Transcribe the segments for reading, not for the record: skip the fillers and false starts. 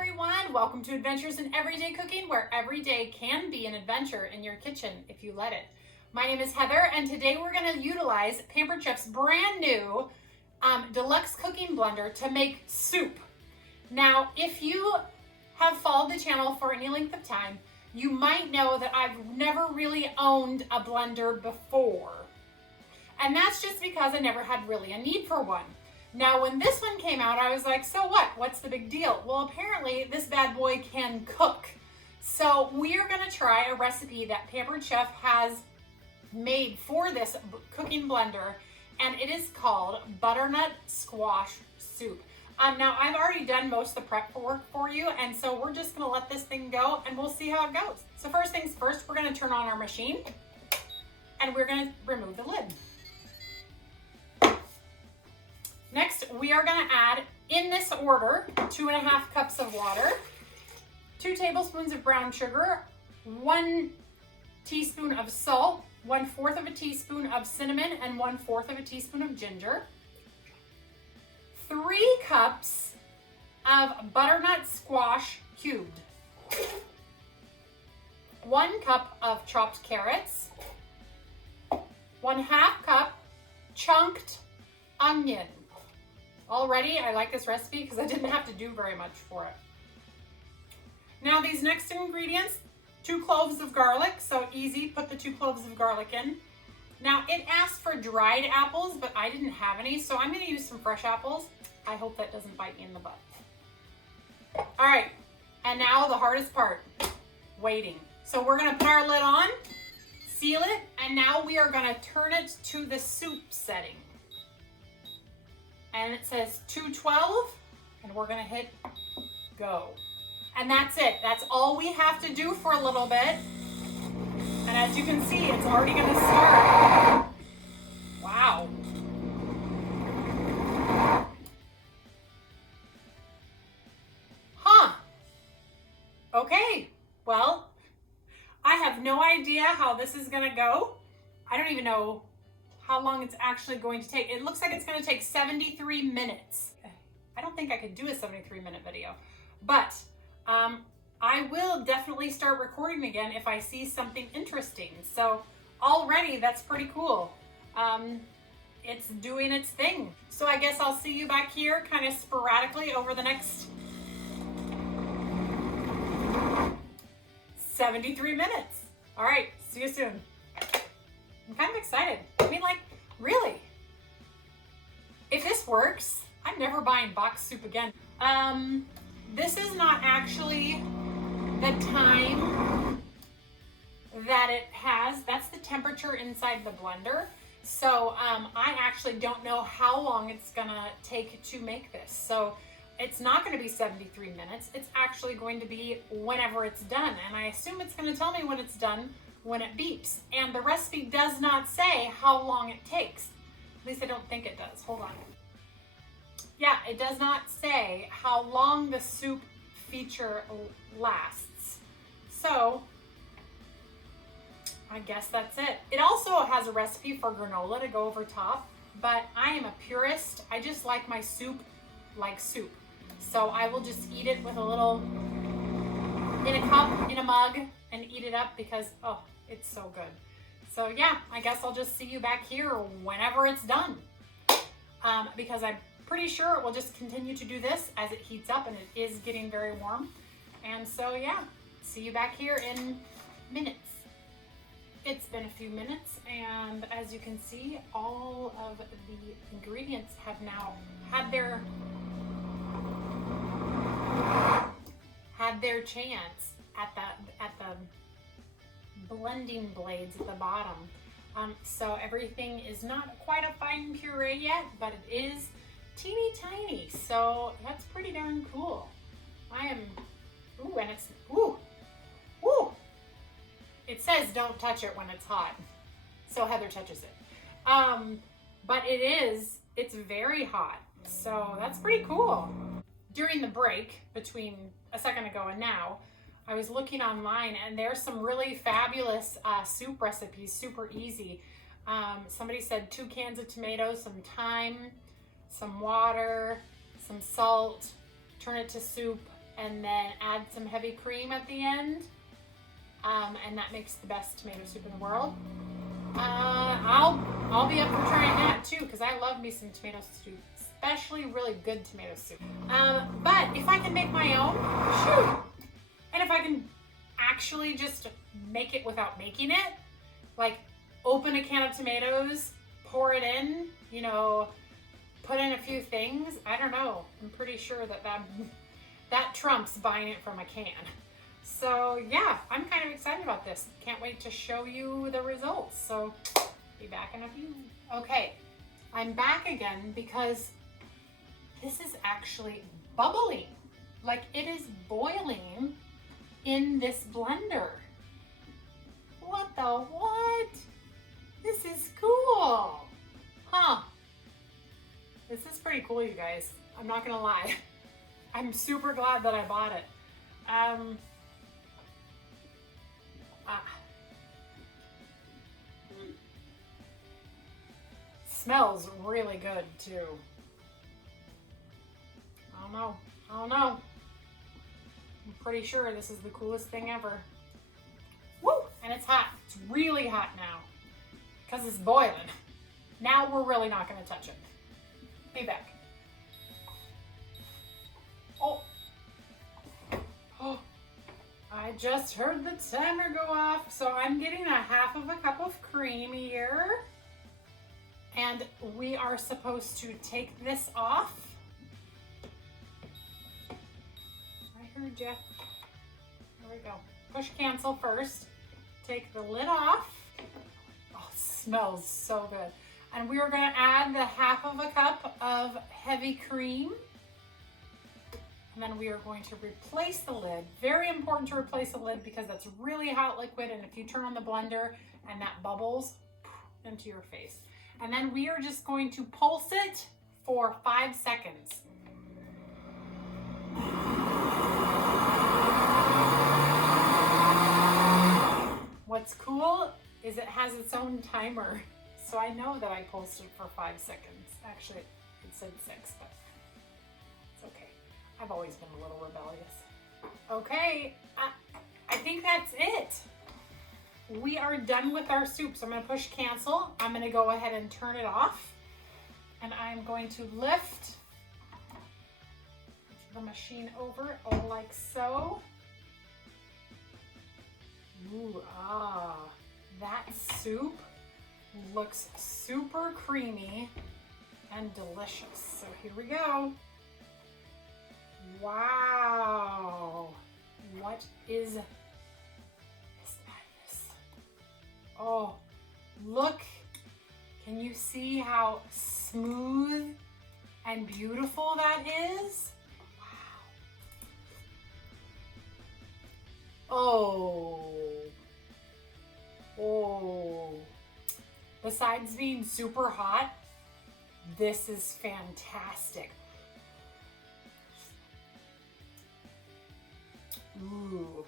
everyone, welcome to Adventures in Everyday Cooking, where every day can be an adventure in your kitchen if you let it. My name is Heather, and today we're going to utilize Pampered Chef's brand new Deluxe Cooking Blender to make soup. Now, if you have followed the channel for any length of time, you might know that I've never really owned a blender before. And that's just because I never had really a need for one. Now, when this one came out, I was like, so what? What's the big deal? Well, apparently this bad boy can cook. So we're gonna try a recipe that Pampered Chef has made for this cooking blender, and it is called Butternut Squash Soup. Now, I've already done most of the prep work for you, and so we're just gonna let this thing go, and we'll see how it goes. So first things first, we're gonna turn on our machine, and we're gonna remove the lid. Next, we are going to add, in this order, 2.5 cups of water, 2 tablespoons of brown sugar, 1 teaspoon of salt, 1/4 of a teaspoon of cinnamon, and 1/4 of a teaspoon of ginger, 3 cups of butternut squash cubed, 1 cup of chopped carrots, 1/2 cup chunked onion. Already, I like this recipe because I didn't have to do very much for it. Now these next ingredients, 2 cloves of garlic, so easy, put the 2 cloves of garlic in. Now it asked for dried apples, but I didn't have any, so I'm gonna use some fresh apples. I hope that doesn't bite me in the butt. All right, and now the hardest part, waiting. So we're gonna put our lid on, seal it, and now we are gonna turn it to the soup setting. And it says 212, and we're gonna hit go. And that's it. That's all we have to do for a little bit. And as you can see, it's already gonna start. Wow. Huh. Okay, well, I have no idea how this is gonna go. I don't even know how long it's actually going to take. It looks like it's going to take 73 minutes. I don't think I could do a 73-minute video, but I will definitely start recording again if I see something interesting. So already that's pretty cool. It's doing its thing. So I guess I'll see you back here kind of sporadically over the next 73 minutes. All right, see you soon. I'm kind of excited. I mean, like, really? If this works, I'm never buying box soup again. This is not actually the time that it has. That's the temperature inside the blender. So I actually don't know how long it's gonna take to make this. So it's not gonna be 73 minutes. It's actually going to be whenever it's done. And I assume it's gonna tell me when it's done when it beeps. And the recipe does not say how long it takes. At least I don't think it does. Hold on. Yeah, it does not say how long the soup feature lasts. So I guess that's it. It also has a recipe for granola to go over top, but I am a purist. I just like my soup like soup. So I will just eat it with a little, in a cup, in a mug, and eat it up because, oh, it's so good. So yeah, I guess I'll just see you back here whenever it's done. Because I'm pretty sure it will just continue to do this as it heats up, and it is getting very warm. And so yeah, see you back here in minutes. It's been a few minutes, and as you can see, all of the ingredients have now had their chance at the blending blades at the bottom. So everything is not quite a fine puree yet, but it is teeny tiny. So that's pretty darn cool. Ooh, and it's, ooh. It says don't touch it when it's hot. So Heather touches it. But it's very hot. So that's pretty cool. During the break between a second ago and now, I was looking online, and there's some really fabulous soup recipes, super easy. Somebody said 2 cans of tomatoes, some thyme, some water, some salt, turn it to soup, and then add some heavy cream at the end. And that makes the best tomato soup in the world. I'll be up for trying that too, because I love me some tomato soup, especially really good tomato soup. But if I can make my own, shoot! And if I can actually just make it without making it, like open a can of tomatoes, pour it in, you know, put in a few things, I don't know. I'm pretty sure that trumps buying it from a can. So yeah, I'm kind of excited about this. Can't wait to show you the results. So be back in a few. Okay, I'm back again because this is actually bubbling. Like it is boiling in this blender. What the what? This is cool. Huh. This is pretty cool, you guys. I'm not gonna lie. I'm super glad that I bought it. Smells really good too. I don't know. I'm pretty sure this is the coolest thing ever. Woo! And it's hot. It's really hot now because it's boiling. Now we're really not gonna touch it. Be back. Oh, I just heard the timer go off. So I'm getting a half of a cup of cream here. And we are supposed to take this off. I heard ya. There we go. Push cancel first. Take the lid off. Oh, it smells so good. And we are gonna add the half of a cup of heavy cream. And then we are going to replace the lid. Very important to replace the lid because that's really hot liquid. And if you turn on the blender and that bubbles into your face. And then we are just going to pulse it for 5 seconds. What's cool is it has its own timer. So I know that I pulsed it for 5 seconds. Actually, it said 6, but it's okay. I've always been a little rebellious. Okay, I think that's it. We are done with our soup. So I'm gonna push cancel. I'm gonna go ahead and turn it off. And I'm going to lift the machine over like so. Ooh, that soup looks super creamy and delicious. So here we go. Wow. What is this? Oh, look. Can you see how smooth and beautiful that is? Wow. Oh. Besides being super hot, this is fantastic. Ooh.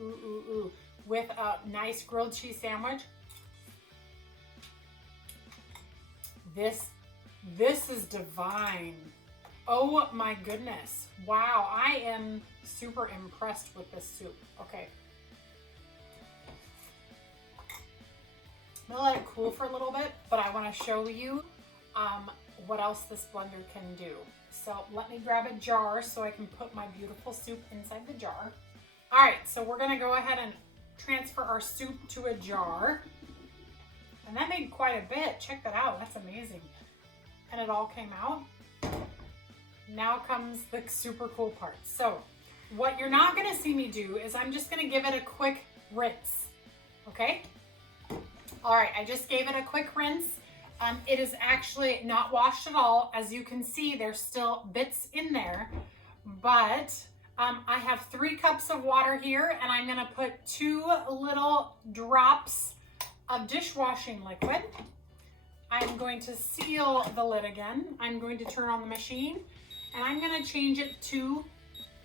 Ooh, ooh, ooh. With a nice grilled cheese sandwich. This is divine. Oh my goodness. Wow, I am super impressed with this soup. Okay. I'm gonna let it cool for a little bit, but I wanna show you what else this blender can do. So let me grab a jar so I can put my beautiful soup inside the jar. All right, so we're gonna go ahead and transfer our soup to a jar. And that made quite a bit. Check that out, that's amazing. And it all came out. Now comes the super cool part. So what you're not gonna see me do is I'm just gonna give it a quick rinse, okay? All right, I just gave it a quick rinse. It is actually not washed at all. As you can see, there's still bits in there, but I have 3 cups of water here and I'm gonna put 2 little drops of dishwashing liquid. I'm going to seal the lid again. I'm going to turn on the machine and I'm gonna change it to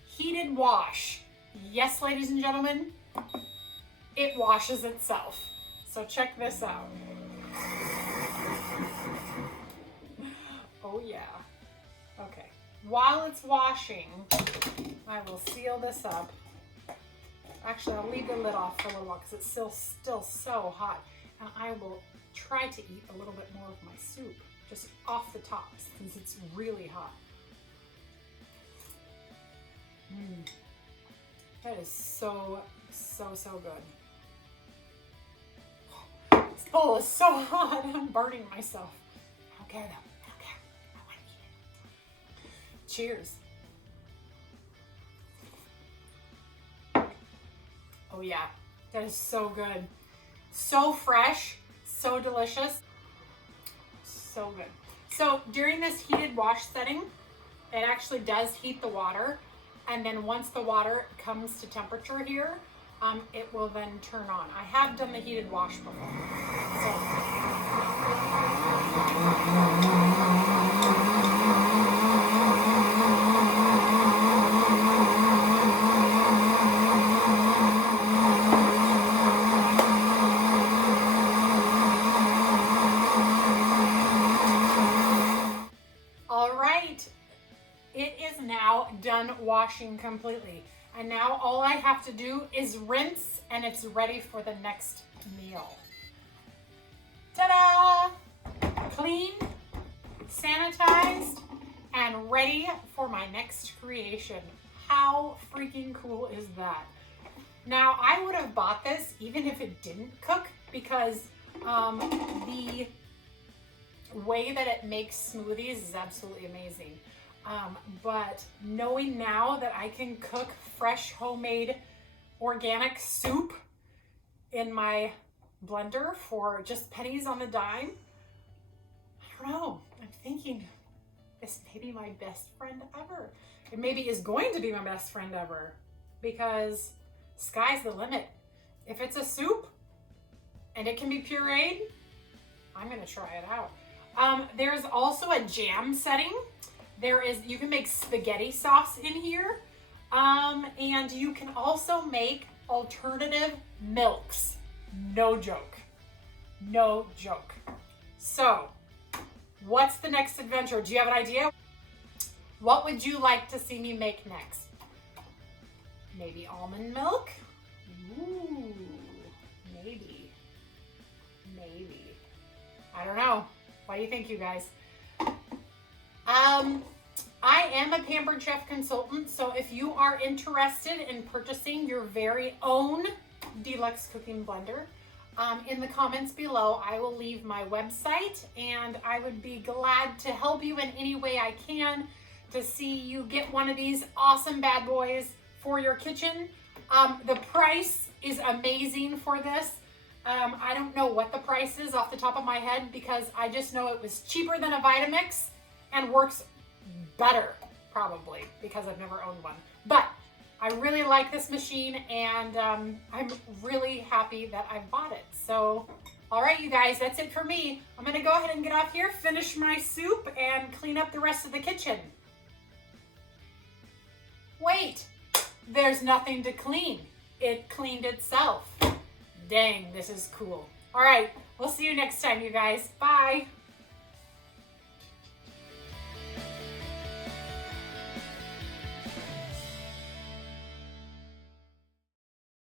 heated wash. Yes, ladies and gentlemen, it washes itself. So check this out. Oh yeah. Okay. while it's washing, I will seal this up. Actually, I'll leave the lid off for a little while because it's still so hot. And I will try to eat a little bit more of my soup, just off the top, since it's really hot. That is so good. Oh, it's so hot. I'm burning myself. I don't care though. I don't care. I want to eat it. Cheers. Oh yeah, that is so good. So fresh, so delicious, so good. So during this heated wash setting, it actually does heat the water. And then once the water comes to temperature here, it will then turn on. I have done the heated wash before. All right, it is now done washing completely. And now all I have to do is rinse and it's ready for the next meal. Ta-da! Clean, sanitized, and ready for my next creation. How freaking cool is that? Now, I would have bought this even if it didn't cook because the way that it makes smoothies is absolutely amazing. But knowing now that I can cook fresh homemade organic soup in my blender for just pennies on the dime, I don't know, I'm thinking this may be my best friend ever. It maybe is going to be my best friend ever because sky's the limit. If it's a soup and it can be pureed, I'm gonna try it out. There's also a jam setting. You can make spaghetti sauce in here. And you can also make alternative milks. No joke. No joke. So, what's the next adventure? Do you have an idea? What would you like to see me make next? Maybe almond milk? Ooh, maybe. I don't know. What do you think, you guys? I am a Pampered Chef consultant, so if you are interested in purchasing your very own Deluxe Cooking Blender, in the comments below, I will leave my website, and I would be glad to help you in any way I can to see you get one of these awesome bad boys for your kitchen. The price is amazing for this. I don't know what the price is off the top of my head because I just know it was cheaper than a Vitamix and works better, probably, because I've never owned one. But I really like this machine, and I'm really happy that I bought it. So, all right, you guys, that's it for me. I'm gonna go ahead and get off here, finish my soup, and clean up the rest of the kitchen. Wait, there's nothing to clean. It cleaned itself. Dang, this is cool. All right, we'll see you next time, you guys. Bye.